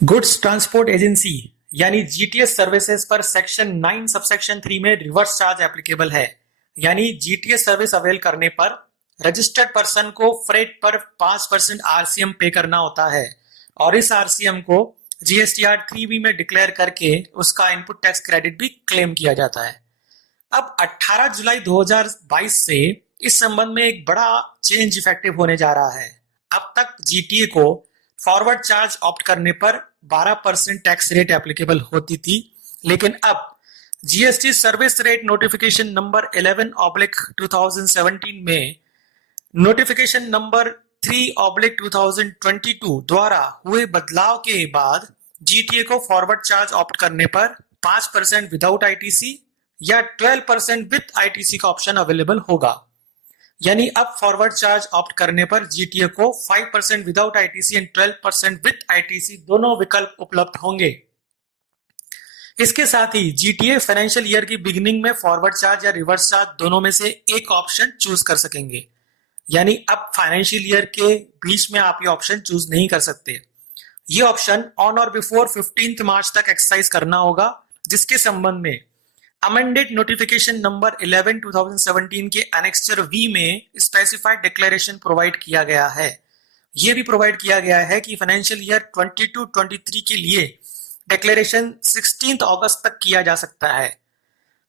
Goods transport agency यानी GTS services पर section 9 subsection 3 में रिवर्स चार्ज एप्लीकेबल है। यानी जीटीएस सर्विस अवेल करने पर रजिस्टर्ड पर्सन को फ्रेट पर 5% आरसीएम पे करना होता है और इस आरसीएम को जीएसटीआर 3B में डिक्लेयर करके उसका इनपुट टैक्स क्रेडिट भी क्लेम किया जाता है। अब 18 जुलाई 2022 से इस संबंध में एक बड़ा चेंज इफेक्टिव होने जा रहा है। अब तक जीटीए को फॉरवर्ड चार्ज ऑप्ट करने पर 12% टैक्स रेट एप्लीकेबल होती थी, लेकिन अब GST service rate notification number 11/2017 में नोटिफिकेशन नंबर 3/2022 द्वारा हुए बदलाव के बाद जीटीए को फॉरवर्ड चार्ज ऑप्ट करने पर 5% विदाउट आईटीसी या 12% विद आईटीसी का ऑप्शन अवेलेबल होगा। यानी अब फॉरवर्ड चार्ज ऑप्ट करने पर जीटीए को 5% without ITC and 12% with ITC दोनों विकल्प उपलब्ध होंगे। इसके साथ ही जीटीए फाइनेंशियल ईयर की बिगिनिंग में फॉरवर्ड चार्ज या रिवर्स चार्ज दोनों में से एक ऑप्शन चूज कर सकेंगे। यानी अब फाइनेंशियल ईयर के बीच में आप ये ऑप्शन चूज नहीं कर सकते। ये ऑप्शन ऑन और बिफोर 15 मार्च तक एक्सरसाइज करना होगा, जिसके संबंध में अमेंडेड नोटिफिकेशन नंबर 11/2017 के एनेक्सचर वी में स्पेसिफाइड डिक्लेरेशन प्रोवाइड किया गया है। यह भी प्रोवाइड किया गया है कि फाइनेंशियल ईयर 22-23 के लिए डिक्लेरेशन 16 अगस्त तक किया जा सकता है।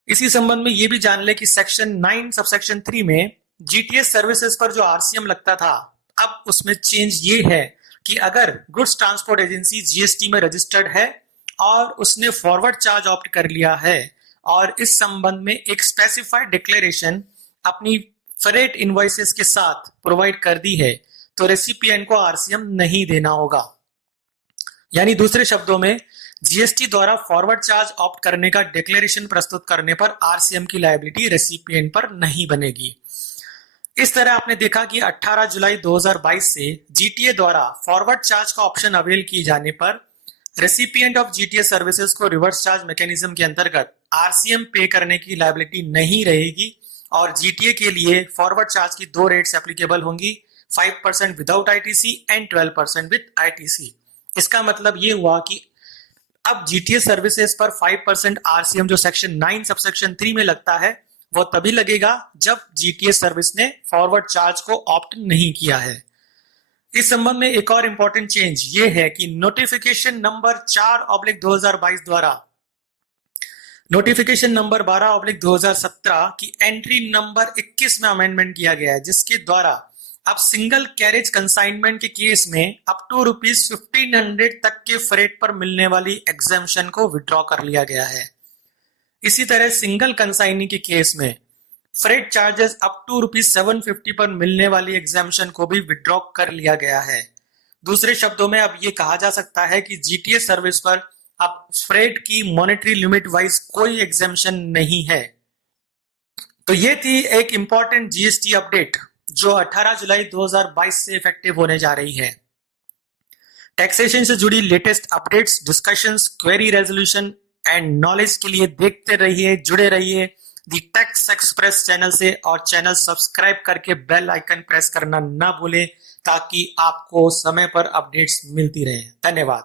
इसी संबंध में यह भी जान ले कि सेक्शन 9 सबसेक्शन 3 में जीटीएस सर्विसेज पर जो आरसीएम लगता था, अब उसमें चेंज ये है कि अगर गुड्स ट्रांसपोर्ट एजेंसी जीएसटी में रजिस्टर्ड है और उसने फॉरवर्ड चार्ज ऑप्ट कर लिया है और इस संबंध में एक स्पेसिफाइड डिक्लेरेशन अपनी फ्रेट इनवॉइसेस के साथ प्रोवाइड कर दी है, तो रेसिपिएंट को आरसीएम नहीं देना होगा। यानी दूसरे शब्दों में जीएसटी द्वारा फॉरवर्ड चार्ज ऑप्ट करने का डिक्लेरेशन प्रस्तुत करने पर आरसीएम की लायबिलिटी रेसिपिएंट पर नहीं बनेगी। इस तरह आपने देखा कि 18 जुलाई 2022 से जीटीए द्वारा फॉरवर्ड चार्ज का ऑप्शन अवेल किए जाने पर रेसिपिएंट ऑफ जीटीएस सर्विसेज को रिवर्स चार्ज मैकेनिज्म के अंतर्गत आरसीएम पे करने की लायबिलिटी नहीं रहेगी और जीटीए के लिए फॉरवर्ड चार्ज की दो रेट्स एप्लीकेबल होंगी, 5% without ITC and 12% with ITC. इसका मतलब ये हुआ कि अब जीटीएस सर्विसेज पर 5% आरसीएम जो सेक्शन 9 सबसेक्शन 3 में लगता है, वो तभी लगेगा जब जीटीएस सर्विस ने फॉरवर्ड चार्ज को ऑप्ट नहीं किया है। इस संबंध में एक और इंपॉर्टेंट चेंज ये है कि नोटिफिकेशन नंबर 4/2022 द्वारा नोटिफिकेशन नंबर 12/2017 की एंट्री नंबर 21 में अमेंडमेंट किया गया है, जिसके द्वारा अब सिंगल कैरेज कंसाइनमेंट के केस में अप टू ₹1500 तक के फ्रेट पर मिलने वाली एग्जेम्पशन को विड्रॉ कर लिया गया है। इसी तरह सिंगल कंसाइनी के केस में फ्रेट चार्जेस अप टू ₹750 पर मिलने वाली एग्जेम्पशन को भी विड्रॉ कर लिया गया है। दूसरे शब्दों में अब ये कहा जा सकता है कि जीटीएस सर्विस पर अब फ्रेट की मॉनेटरी लिमिट वाइज कोई एग्जेम्पशन नहीं है। तो ये थी एक इंपॉर्टेंट जीएसटी अपडेट जो 18 जुलाई 2022 से इफेक्टिव होने जा रही है। टैक्सेशन से जुड़ी latest updates, discussions, query resolution and knowledge के लिए देखते रहिए, जुड़े रहिए दी टैक्स एक्सप्रेस चैनल से और चैनल सब्सक्राइब करके बेल आइकन प्रेस करना ना भूलें ताकि आपको समय पर अपडेट्स मिलती रहे। धन्यवाद।